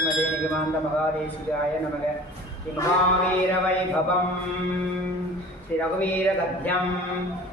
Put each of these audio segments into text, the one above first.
श्रीमते निगमान्तमहादेशिकाय नमः। महावीरवैभवम् श्री रघुवीरगद्यं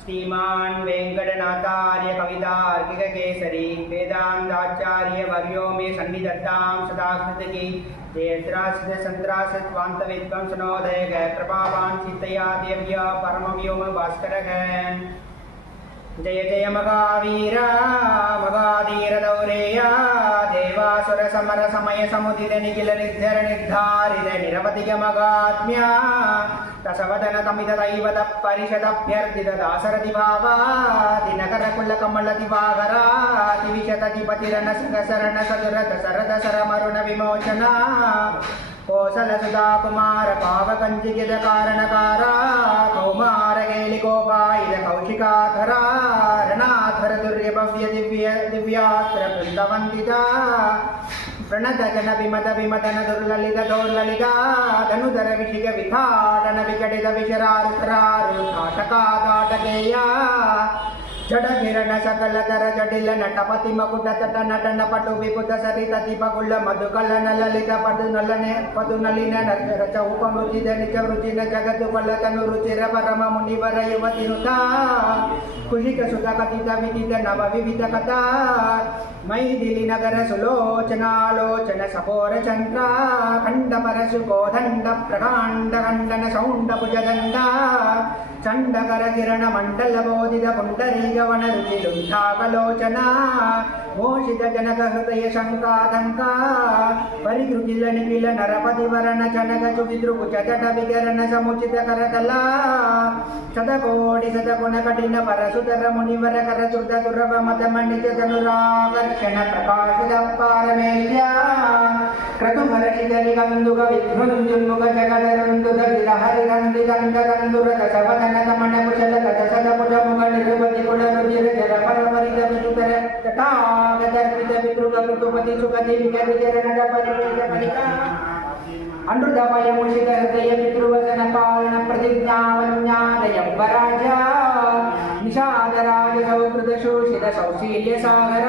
श्रीमान् वेङ्कटनाथार्य कवितार्किककेसरी वेदान्ताचार्यवर्यो मे सन्निधत्तां सदाकृतिकी जयत्रासिद्धसन्त्रासित्वान्तविद्वंसनोदय कृपावान् चित्तया देव्या परमव्योम भास्करः। जय जय महावीर महाधीर दौरेय देवासुर समर समय समुदित निखिल निर्धर निर्धारित निरवधिक मगात्म्य दशवदन तमित दैवत परिषदभ्यर्थित दासरथि भावा दिनकर कुल कमल दिवाकरा दिविशत दिपतिरन शरण सदुरथ शरद सरमरुण विमोचन कौशल सुधा कुमार पावकंजिगित कारणकारा कौमार केलि गोपायित कौशिकाधरा ರಣಾಧರ ದುರ್ಯ ಭವ್ಯ ದಿವ್ಯ ದಿವ್ಯಾಸ್ತ್ರ ಬೃಂದವಂದಿತಾ ಪ್ರಣತ ಜನ ವಿಮದ ವಿಮದನ ದುರ್ಲಲಿತ ದೌರ್ಲಲಿತ ಧನುಧರ ವಿಷಿಗ ವಿಧಾಡನ ವಿಕಟಿತ ವಿಶರಾರುತರಾರು ನಾಟಕಾದಾಟಕೇಯ ಜಡ ಕಿರಣ ಸಕಲ ತರ ಜಡಿಲ ನಟಪತಿ ಮಕುಟ ತಟ ನಟನ ಪಟು ವಿಪುತ ಸರಿತ ದೀಪಗುಳ್ಳ ಮಧುಕಲನ ಲಲಿತ ಪದು ನಲಿನ ರಚ ಉಪಮೃಚಿದ ನಿಜ ವೃಚಿನ ಜಗತ್ತು ಕಲ್ಲತನು ರುಚಿರ ಪರಮ ಮುನಿವರ ಯುವತಿನುತ ಕುಶಿಕ ಸುತ ಕಥಿತ ವಿದಿತ ನವ ವಿವಿಧ ಕಥಾ ಮೈದಿಲಿ ನಗರ ಸುಲೋಚನಾಲೋಚನ ಸಪೋರ ಚಂದ್ರ ಖಂಡ ಪರಶು ಕೋದಂಡ ಪ್ರಕಾಂಡ ಖಂಡನ ಸೌಂಡ ಭುಜದಂಡ ಚಂಡಕರ ಕಿರಣ ಮಂಡಲ ಬೋಧಿತ ಪುಂಡರೀಗವನ ರುಚಿ ಲುಂಠಾಕಲೋಚನ ಮೋಷಿತ ಜನಕ ಹೃದಯ ಶಂಕಾತಂಕ ಪರಿಗೃಹಿಲ ನಿಖಿಲ ನರಪತಿ ವರಣ ಜನಕ ಚುಗಿದೃಕು ಚಟ ವಿಕರಣ ಸಮುಚಿತ ಕರತಲ ಶತಕೋಟಿ ಶತಗುಣ ಕಠಿಣ ಪರಸುತರ ಮುನಿವರ ಕರ ಚುರ್ಧ ದುರವ ಮತ ಮಂಡಿತ ಧನುರಾಕರ್ಷಣ ಪ್ರಕಾಶಿತ ಪಾರಮೇಲ್ಯ ಕ್ರತು ಭರಷಿತ ನಿಗಂದುಗ ವಿಧ್ವಂಜುನ್ಮುಖ ಜಗದರುಂದು ದಲಿತ ಹರಿರಂದಿ ದಂಡ ಕಂದುರ ದಶವದನ ಕಮಣ ಕುಶಲ ಕದಸದ ಪುಜ ಮುಗ ನಿರ್ವತಿ ಕುಲ ರುಚಿರ ಜಲ ಪರಮರಿತ ವಿದುತರ ತಟಾಗದರ್ಪಿತ ವಿತೃಗ ಋತುಪತಿ ಸುಗತಿ ವಿಗತಿ ಜರಣದ ಪರಿವೇಶ ಪರಿಕ ಅನೃತಮಯ ಮುಷಿತ ಹೃದಯ ಪಿತೃವಚನ ಪಾಲನ ಪ್ರತಿಜ್ಞಾವನ್ಯಾದಯಂಬರಾಜ ನಿಷಾದರಾಜ ಸೌಕೃತ ಶೋಷಿತ ಸೌಶೀಲ್ಯ ಸಾಗರ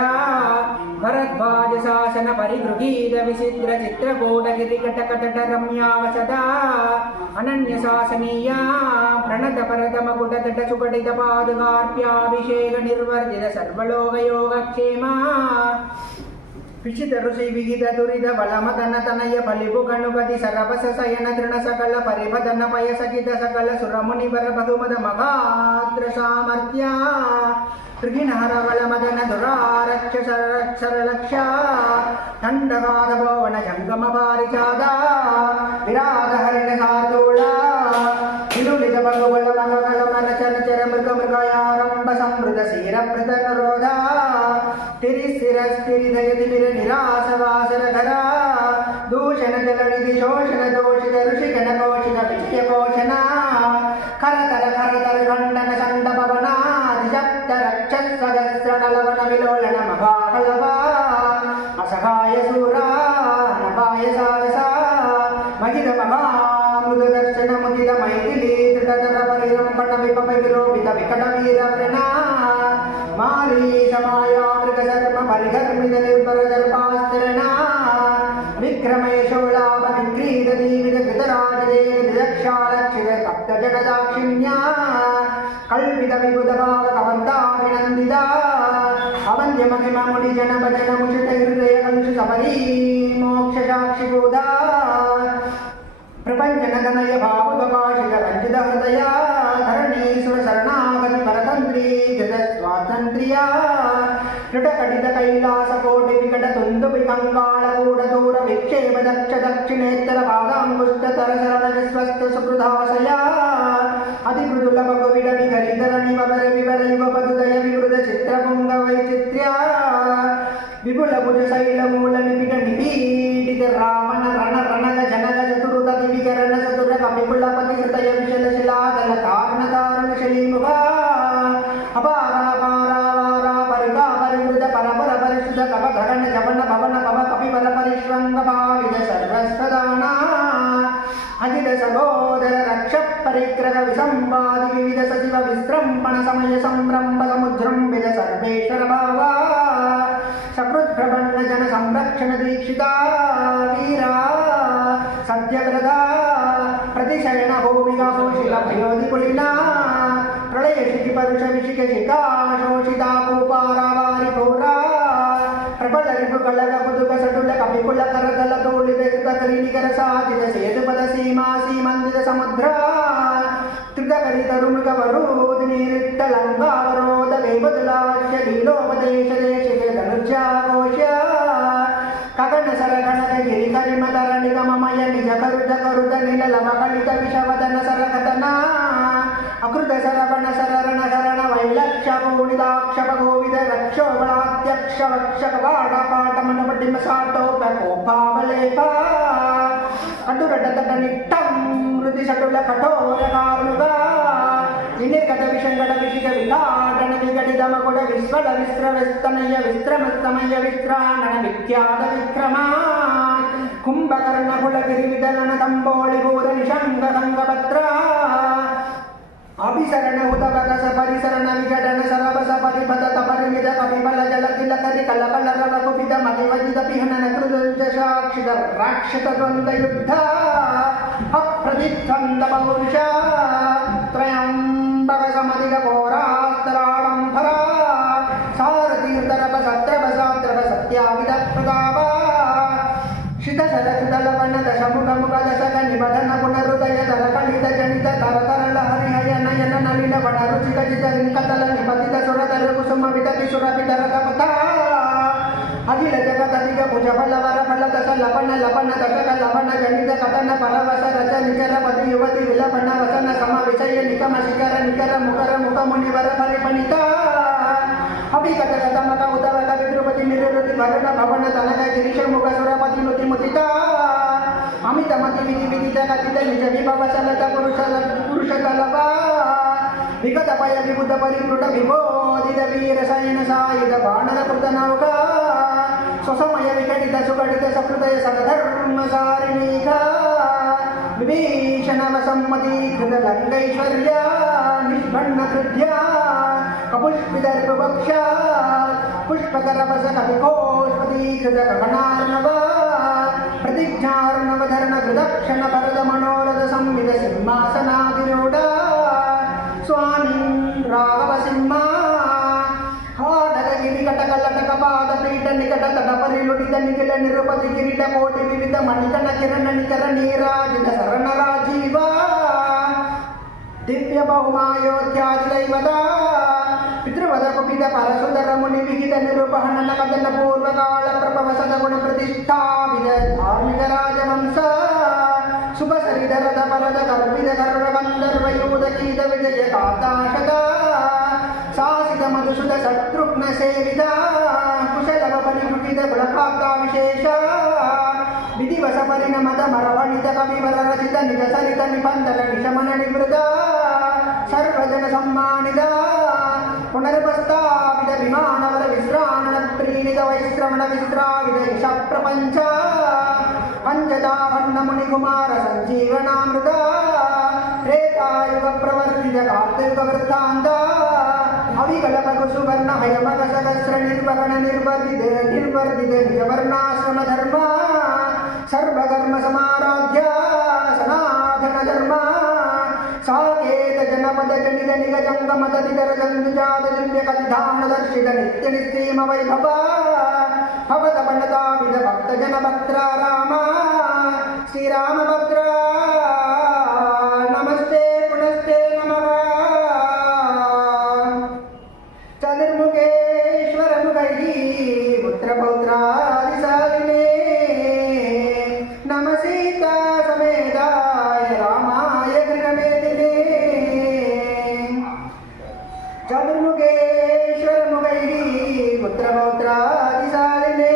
ಭರದ್ವಾಜ ಶಾಸನ ಪರಿಗೃಹೀತ ವಿಚಿತ್ರ ಚಿತ್ರಕೂಟ ಗಿರಿಕಟ ಕಟಟ ರಮ್ಯಾವಸದ ಅನನ್ಯ ಶಾಸನೀಯ ಪ್ರಣತ ಪರತಮ ಕುಟ ತಟ ಸುಕಟಿತ ಪಾದುಗಾರ್ಪ್ಯಾಭಿಷೇಕ ನಿರ್ವರ್ಜಿತ ಸರ್ವಲೋಕ ಯೋಗಕ್ಷೇಮ ವಿಚಿತ ಋಷಿ ವಿಗಿತ ದುರಿದ ಬಲಮತನ ತನಯ ಬಲಿಭು ಗಣಪತಿ ಸರಬಸ ಸಯನ ತೃಣ ಸಕಲ ಪರಿಪದನ ಪಯ ಸಕಿತ ಸಕಲ ಸುರಮುನಿವರ ಬಹುಮದ ಮಗಾತ್ರ ಸಾಮರ್ಥ್ಯ ತ್ರಿಗಿಣಹರ ಬಲಮದನ ದುರಾರಕ್ಷ ಸರಕ್ಷ ದಂಡಗಾದ ಭವನ ಜಂಗಮ ಪಾರಿಚಾದ ವಿರಾದ ಹರಿಣ ಸಾತೋಳ ಇರುಳಿದ ಭಗವಳ ಮಗಗಳ ಮನಚನ ಚರ ಮೃಗ ಮೃಗಯಾರಂಭ ಸಮೃದ್ಧ ಶೀರ ಪ್ರತ ನರೋಧ ತಿರಿಸಿರಸ್ತಿರಿದಯತಿ ಬಿರ ನಿರಾಸವಾಸರ ಘರ ದೂಷಣ ಜಲನಿಧಿ ಶೋಷಣ ದೋಷಿತ ಋಷಿಕನ ಕೋಶಿತ ವಿಷಯ ಕೋಶನ ಕರತರ ಕರತರ ಖಂಡನ ಚಂಡ ಪವನ ದಿಶಪ್ತ ರಕ್ಷಸ್ ಸಹಸ್ರ ನಲವನ ವಿಲೋಲನ ಮಹಾಕಲವ ಅಸಹಾಯ ಸೂರ ನಪಾಯ ಸಾರಸ ಮಗಿದ ಮಹಾಮೃಗ ದರ್ಶನ ಮುದಿದ ಮೈಥಿಲಿ ದೃಢತರ ಪರಿರಂಪಣ ವಿಪಮ ವಿಲೋಪಿತ ವಿಕಟ ವೀರ ಪ್ರಣ ಮಾರೀ ಸಮಾಯ ಮೃಗ ಸರ್ಮ ಪರಿಘರ್ಮಿತ ನಿರ್ಭರ ದರ್ಪಾಸ್ತರಣ ವಿಕ್ರಮೇಶೋಳಾಪ ವಿಕ್ರೀತ ದೀವಿತ ಕೃತರಾಜದೇವ ನಿರಕ್ಷಾಲಕ್ಷಿತ ಸಪ್ತ ಜನ ದಾಕ್ಷಿಣ್ಯ ಕಲ್ಪಿತ ವಿಬುಧ ಭಾವ ಕವಂತಾಭಿನಂದಿತ ಅವಂದ್ಯ ಮಹಿಮ ಮುನಿ ಜನ ಭಜನ ಮುಷಿತ ಹೃದಯ ಕಲುಷ ಸಮರೀ ಮೋಕ್ಷ ಸಾಕ್ಷಿಭೂತ ಪ್ರಪಂಚನಗನಯ ಭಾವುಕಾಶಿತ ರಂಜಿತ ಹೃದಯ ಧರಣೀಶ್ವರ ಶರಣಾಗತಿ ಪರತಂತ್ರೀ ಜದ ಸ್ವಾತಂತ್ರ್ಯ ನೃಟಕಟಿತ ಕೈಲಾಸ ಕೋಟಿ ವಿಕಟ ತುಂದು ವಿಕಂಕಾಳ ಕೂಡ ದೂರ ವಿಕ್ಷೇಪ ದಕ್ಷ ದಕ್ಷಿಣೇತ್ತರ ಪಾದಾಂಗುಷ್ಟ ತರ ಶರಣ ವಿಶ್ವಸ್ತ ಸುಕೃತಾಶಯ ಅತಿ ಮೃದುಲ ಬಗು ವಿಡನಿ ಗರಿಧರಣಿ ವರ ವಿವರ ಯುವ ಪದುದಯ ವಿವೃತ ಚಿತ್ರಪುಂಗ ವೈಚಿತ್ರ್ಯ ವಿಪುಲ ಭುಜ ಶೈಲ ಮೂಲ ನಿಪಿಟ ನಿಪೀಡಿತ ರಾಮನ ರಣ ರಣಗ ಜನಗ ಚತುರುತ ದಿವಿಕರಣ ಚತುರ ಕಪಿಕುಳ ಪತಿ ಹೃದಯ ವಿಶಲ ಶಿಲಾದಲ ಕಾರಣ ಕಾರಣ ಶಲೀಮುಖ ಅಪಾರ ಅಪಾರ ಪರಿಗಾ ಪರಿವೃತ ಪರಪರ ಪರಿಶುದ್ಧ ಕಪ ಧರಣ ಜವನ ಭವನ ಕವ ಕಪಿಪರ ಪರಿಶ್ವಂಗ ಭಾವಿತ ಸರ್ವಸ್ವದಾನ ಅಜಿತ ಸಗೋದರ ರಕ್ಷ ಪರಿಗ್ರಹ ವಿಸಂವಾದಿ ವಿವಿಧ ಸಚಿವ ವಿಸ್ರಂಭಣ ಸಮಯ ಸಂಭ್ರಮ ಸಮುದ್ರಂಬಿತ ಸರ್ವೇಶ್ವರ ಭಾವ ಸಕೃತ್ ಪ್ರಬಂಧ ಜನ ಸಂರಕ್ಷಣ ದೀಕ್ಷಿತ ವೀರ ಸತ್ಯವ್ರತ ಪ್ರತಿಶಯನ ಭೂಮಿಗ ಭೂಷಿತ ಭಯೋಧಿ ಕುಲಿನ ಪ್ರಳಯ ಶಿಖಿ ಪರುಷ ವಿಶಿಖ ಶಿಖಾ ಶೋಷಿತ ಕೂಪಾರವಾರಿ ಘೋರ ಪ್ರಬಲ ರಿಪು ಕಳ್ಳಗ ಕುದುಕ ಸಟುಲ ಕಪಿಕುಳ ಕರದಲ ತೋಳಿದ ಕರಿ ನಿಗರ ಸಾಧಿತ ಸೇತುಪದ ಸೀಮಾ ಸೀಮಂದಿದ ಸಮುದ್ರ ತ್ರಿದಕರಿ ತರುಮೃಗವರೋಧ ನಿರಿತ್ತ ಲಂಗಾವರೋಧ ದೇವದುಲಾಶ್ಯ ಲೀಲೋಪದೇಶ ದೇಶಿಗೆ ಧನುರ್ಜಾಘೋಷ ಕಗನ ಸರಗಣದ ಗಿರಿ ಕರಿಮದರ ನಿಗಮಮಯ ನಿಜ ಕರುದ ಕರುದ ನಿಲಲವ ಕಳಿತ ವಿಷವದನ ಸರಕತನ ಅಕೃತ ಸರವಣ ಸರರಣ ಶರಣ ವೈಲಕ್ಷ ಪೂಣಿದಾಕ್ಷಪ ಗೋವಿದ ರಕ್ಷೋಬಳಾಧ್ಯಕ್ಷ ವಕ್ಷಕ ಬಾಡ ಪಾಠ ಮನಪಟ್ಟಿಮ ಸಾಟೋಪ ಕೋಪಾವಲೇಪ ಅಡುರಡತಟ ನಿಟ್ಟಂ ಮೃತಿ ಸಟುಲ ಕಠೋರ ಕಾರುಗ ಇನಿರ್ಗತ ವಿಷಂಗಡ ವಿಷಿಕ ವಿಲಾಟನ ವಿಗಡಿದ ಮಗುಡ ವಿಶ್ವಡ ವಿಸ್ರವಸ್ತನಯ ವಿಸ್ರಮಸ್ತಮಯ ವಿಶ್ರಾಣನ ವಿಖ್ಯಾತ ವಿಕ್ರಮ ಕುಂಭಕರ್ಣ ಕುಲಗಿರಿ ವಿದಲನ ತಂಬೋಳಿ ಭೂರ ನಿಷಂಗ ಗಂಗಭದ್ರ ಅಭಿಸರಣ ಉದವಗಸ ಪರಿಸರಣ ವಿಘಟನ ಸರಬಸ ಪರಿಪದ ಪರಿಮಿತ ಕಪಿಬಲ ಜಲತಿಲ ಕರಿ ಕಲಬಲ ರವ ಕುಪಿತ ಮಗಿವಜಿತ ಪಿಹನನ ಕೃತ ಸಾಕ್ಷಿತ ರಾಕ್ಷಸ ದ್ವಂದ್ವ ಯುದ್ಧ ಅಪ್ರತಿದ್ವಂದ ಪೌರುಷ ತ್ರಯಂಬಕ ಸಮಧಿಕ ಘೋರಾಸ್ತರಾಡಂಬರ ಸಾರತೀರ್ಥರಪ ಸತ್ರಪ ಸಾತ್ರಪ ಸತ್ಯಾವಿದ ಪ್ರತಾಪ ಶಿತ ಶರಕೃತಲವನ ದಶಮುಖ ಮುಖ ದಶಕ ನಿಬಧನ ಪುನರುದಯ ತರ ಕಲಿತ ಜನಿತ ತರತರಳ ಹರಿಹಯ ನಯನ ನಲಿನ ಬಣ ರುಚಿಕ ಚಿತ ನಿಕತಲ ನಿಪತಿತ ಸುರತರ ಕುಸುಮ ವಿತತಿ ಸುರಪಿತರ ಕಪಥ ಅಖಿಲ ಜಗದಧಿಕ ಭುಜ ಫಲ ವರ ಫಲ ದಶ ಲಪನ ಲಪನ ದಶಕ ಲಪನ ಜನಿತ ಕಥನ ಪರವಶ ರಚ ನಿಚರ ಪತಿ ಯುವತಿ ವಿಲಪನ ವಸನ ಸಮ ವಿಷಯ ನಿಕಮ ಶಿಖರ ನಿಕರ ಮುಖರ ಮುಖ ಮುನಿವರ ಪರಿಪಣಿತ ಅಭಿಗತ ಕದಮಕ ಉದವಕ ವಿದ್ರುಪತಿ ನಿರುತಿ ಭರಣ ಭವನ ತನಕ ಗಿರೀಶ ಮುಖ ಸುರಪತಿ ನುತಿ ಮುದಿತ ಅಮಿತ ಮತಿ ವಿಧಿ ವಿದಿತ ಕಥಿತ ನಿಜ ವಿಭವ ಚಲತ ಪುರುಷ ತಲಪ ವಿಗತ ಪಯ ವಿಬುದ್ಧ ಪರಿಕೃತ ವಿಬೋಧಿತ ವೀರ ಸೈನ ಸಾಯುಧ ಬಾಣದ ಕೃತ ನೌಕ ಸ್ವಸಮಯ ವಿಘಟಿತ ಸುಘಟಿತ ಸಕೃತಯ ಸಕಧರ್ಮ ಸಾರಿಣೀಕ ವಿಭೀಷಣ ವಸಮ್ಮತೀಕೃತ ಲಂಕೈಶ್ವರ್ಯ ನಿಷ್ಬಣ್ಣ ಕೃತ್ಯ ಕಪುಷ್ಪಿದರ್ಭಕ್ಷ ಪುಷ್ಪಕರಪಸ ಕಪಿಕೋಷ್ಪತೀಕೃತ ಗಗನಾರ್ಣವ ಪ್ರತಿಜ್ಞಾರ್ಣವ ಧರಣ ಕೃದಕ್ಷಣ ಭರದ ಮನೋರಥ ಸಂವಿಧ ಸಿಂಹಾಸನಾಧಿರೂಢ ಸ್ವಾಮಿ ರಾಘವ ಸಿಂಹ ಹಾಡಗ ಗಿರಿ ಕಟಕ ಲಟಕ ಪಾದ ಪೀಠ ನಿಕಟ ತಟ ಪರಿಲುಟಿತ ನಿಖಿಲ ನಿರುಪತಿ ಕಿರೀಟ ಕೋಟಿ ವಿವಿಧ ಮಣಿಕಣ ಕಿರಣ ನಿಕರ ನೀರಾಜಿತ ಶರಣ ರಾಜೀವ ದಿವ್ಯ ಬಹುಮಾಯೋಧ್ಯಾದಿದೈವತ ಪಿತೃವದ ಕುಪಿತ ಪರಸುಧರ ಮುನಿ ವಿಹಿತ ನಿರುಪಹಣನ ಕದನ ಪೂರ್ವಕಾಲ ಪ್ರಪವಸದ ಗುಣ ಪ್ರತಿಷ್ಠಾವಿದ ಧಾರ್ಮಿಕ ರಾಜವಂಶ ಶುಭ ಸರಿಧರದ ಪರದ ಗರ್ಭಿತ ಗರ್ವ ಗಂಧರ್ವ ಯೂಧ ಗೀತ ವಿಜಯ ಕಾತಾಶತ ಸಾಸಿದ ಮಧುಸುತ ಶತ್ರುಘ್ನ ಸೇವಿತ ಕುಶಲವ ಪರಿಮುಖಿತ ಗುಣಪ್ರಾಪ್ತ ವಿಶೇಷ ವಿಧಿವಸ ಪರಿಣಮದ ಮರವಣಿತ ಕವಿವರ ರಚಿತ ನಿಜ ಸರಿತ ನಿಬಂಧನ ನಿಶಮನ ನಿವೃತ ಸರ್ವಜನ ಸಮ್ಮಾನಿತ ಪುನರ್ವಸ್ಥಾಪಿತ ವಿಮಾನವರ ವಿಶ್ರಾಮಣ ಪ್ರೀಣಿತ ವೈಶ್ರವಣ ವಿಶ್ರಾವಿತ ಯಶ ಪ್ರಪಂಚ ಪಂಚತಾವರ್ಣ ಮುನಿಕುಮಾರ ಸಂಜೀವನಾಮೃತ ತ್ರೇತಾಯುಗ ಪ್ರವರ್ತಿತ ಕಾರ್ತಿಕ ವೃತ್ತಾಂತ ಅವಿಕಲಪಗು ಸುವರ್ಣ ಹಯಮಗ ಸಹಸ್ರ ನಿರ್ವಗಣ ನಿರ್ವರ್ಧಿತ ನಿಜವರ್ಣಾಶ್ರಮ ಧರ್ಮ ಸರ್ವಧರ್ಮ ಸಮಾರಾಧ್ಯ ಸನಾತನ ಧರ್ಮ ಸಾಕೇತ ಜನಪದ ಜನಿತ ನಿಗ ಜಂಗಮ ತದಿತರ ಜಂಜಾತ ದಿವ್ಯ ಕಲಿಧಾನ ದರ್ಶಿತ ನಿತ್ಯ ನಿತ್ಯಮ ವೈಭವ ಭವತ ಬಣತಾವಿದ ಭಕ್ತ ಜನ ಭಕ್ತ ರಾಮ ಶ್ರೀರಾಮ ಭದ್ರ ನಮಸ್ತೆ ಪುನಸ್ತೆ ನಮಃ ಚತುರ್ಮುಖೇಶ್ವರ ಮುಖೈ ಪುತ್ರ ಪೌತ್ರಾದಿಸಾಲಿನೇ ನಮ ಸೀತಾ ಸಮೇತಾಯ ರಾಮಾಯ ಗೃಹಮೇದಿನೇ ಚತುರ್ಮುಖೇಶ್ವರ ಮುಖೈ ಪುತ್ರ ಪೌತ್ರಾದಿಸಾಲಿನೇ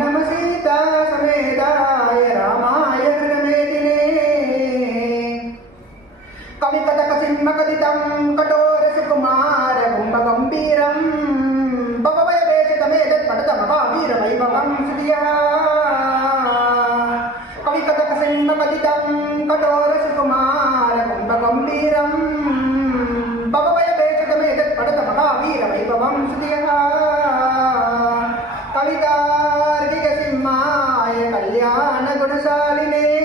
ನಮ ಸೀತಾ ಸಮೇತಾಯ ರಾಮಾಯ ಗೃಹಮೇದಿನೇ ಕವಿಕತಕ ಸಿಂಹಕದಿತಂ ಕಠೋರ ಸುಕುಮಾರ ಕುಂಭ ಗಂಭೀರಂ ಭವಭಯ ವೇಷಿತಮೇತತ್ ಪಠತ ಮಹಾವೀರ ವೈಭವಂ ಶ್ರಿಯಾ ಕವಿಕತಕ ಸಿಂಹಕದಿತಂ ಕಠೋರ ಸುಕುಮಾರ ಕುಂಭ ಗಂಭೀರಂ ಭವಭಯ ವೇಷಿತಮೇತತ್ ಪಠತ ಮಹಾವೀರ ವೈಭವಂ ಶ್ರಿಯಾ ಕವಿತಾ ಜ್ಞಾನ ಗುಣಶಾಲಿನೇ